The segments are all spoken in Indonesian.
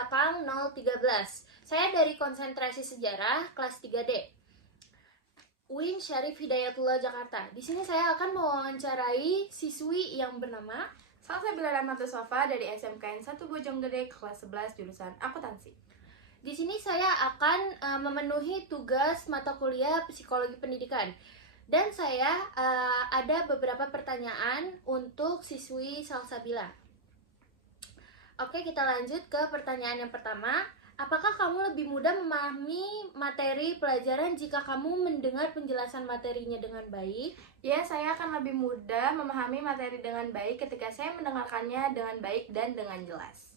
belakang 013. Saya dari konsentrasi sejarah kelas 3D. UIN Syarif Hidayatullah Jakarta. Di sini saya akan mewawancarai siswi yang bernama Salsabila Rahmatus Sofa dari SMKN 1 Bojonggede kelas 11 jurusan akuntansi. Di sini saya akan memenuhi tugas mata kuliah psikologi pendidikan. Dan saya ada beberapa pertanyaan untuk siswi Salsabila. Oke, kita lanjut ke pertanyaan yang pertama. Apakah kamu lebih mudah memahami materi pelajaran jika kamu mendengar penjelasan materinya dengan baik? Ya, saya akan lebih mudah memahami materi dengan baik ketika saya mendengarkannya dengan baik dan dengan jelas.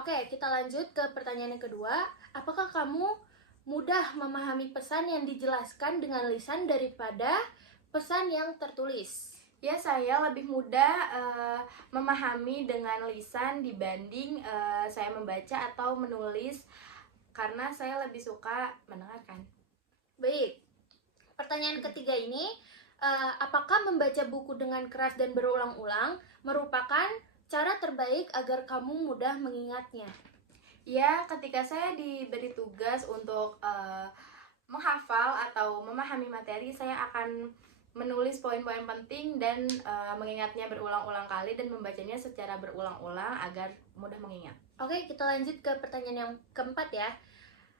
Oke, kita lanjut ke pertanyaan yang kedua. Apakah kamu mudah memahami pesan yang dijelaskan dengan lisan daripada pesan yang tertulis? Ya, saya lebih mudah memahami dengan lisan dibanding saya membaca atau menulis karena saya lebih suka mendengarkan. Baik, pertanyaan ketiga ini, apakah membaca buku dengan keras dan berulang-ulang merupakan cara terbaik agar kamu mudah mengingatnya? Ya, ketika saya diberi tugas untuk menghafal atau memahami materi, saya akan menulis poin-poin penting dan mengingatnya berulang-ulang kali dan membacanya secara berulang-ulang agar mudah mengingat. Oke, kita lanjut ke pertanyaan yang keempat ya.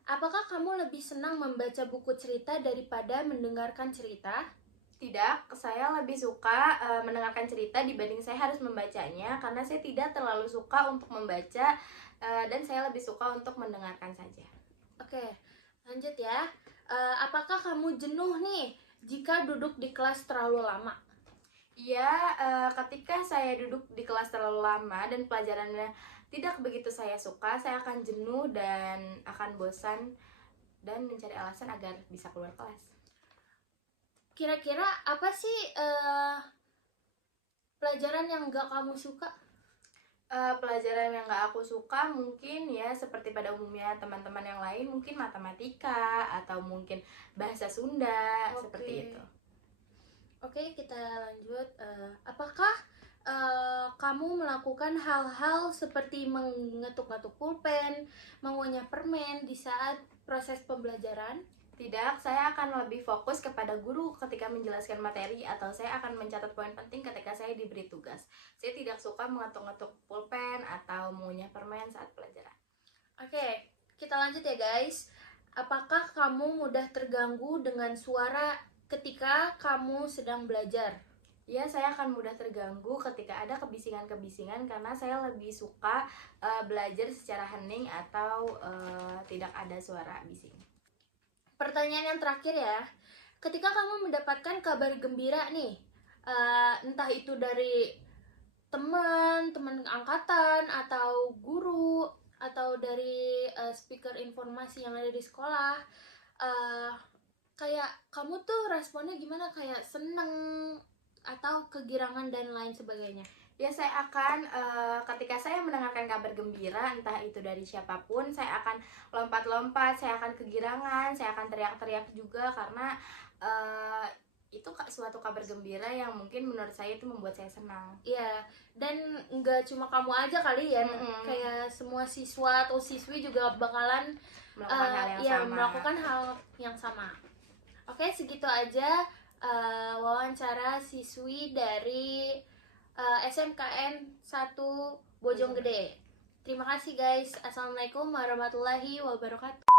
Apakah kamu lebih senang membaca buku cerita daripada mendengarkan cerita? Tidak, saya lebih suka mendengarkan cerita dibanding saya harus membacanya karena saya tidak terlalu suka untuk membaca dan saya lebih suka untuk mendengarkan saja. Oke, lanjut ya. Apakah kamu jenuh nih jika duduk di kelas terlalu lama? Iya, ketika saya duduk di kelas terlalu lama dan pelajarannya tidak begitu saya suka, saya akan jenuh dan akan bosan dan mencari alasan agar bisa keluar kelas. Kira-kira apa sih pelajaran yang gak kamu suka? Pelajaran yang gak aku suka mungkin ya seperti pada umumnya teman-teman yang lain, mungkin matematika atau mungkin bahasa Sunda, seperti itu. Oke, kita lanjut. Apakah kamu melakukan hal-hal seperti mengetuk-ngetuk pulpen, mengunyah permen di saat proses pembelajaran? Tidak, saya akan lebih fokus kepada guru ketika menjelaskan materi atau saya akan mencatat poin penting ketika saya diberi tugas. Saya tidak suka mengetuk-ngetuk pulpen atau mengunyah permen saat pelajaran. Oke, kita lanjut ya guys. Apakah kamu mudah terganggu dengan suara ketika kamu sedang belajar? Ya, saya akan mudah terganggu ketika ada kebisingan-kebisingan karena saya lebih suka belajar secara hening atau tidak ada suara bising. Pertanyaan yang terakhir ya, ketika kamu mendapatkan kabar gembira nih, entah itu dari teman angkatan atau guru atau dari speaker informasi yang ada di sekolah, kayak kamu tuh responnya gimana? Kayak seneng atau kegirangan dan lain sebagainya? Ya, saya akan ketika saya mendengarkan kabar gembira entah itu dari siapapun, saya akan lompat-lompat, saya akan kegirangan, saya akan teriak-teriak juga karena itu suatu kabar gembira yang mungkin menurut saya itu membuat saya senang. Iya, dan nggak cuma kamu aja kali ya, kayak semua siswa atau siswi juga bakalan melakukan hal yang sama. Oke, segitu aja wawancara siswi dari SMKN 1 Bojonggede. Terima kasih guys. Assalamualaikum warahmatullahi wabarakatuh.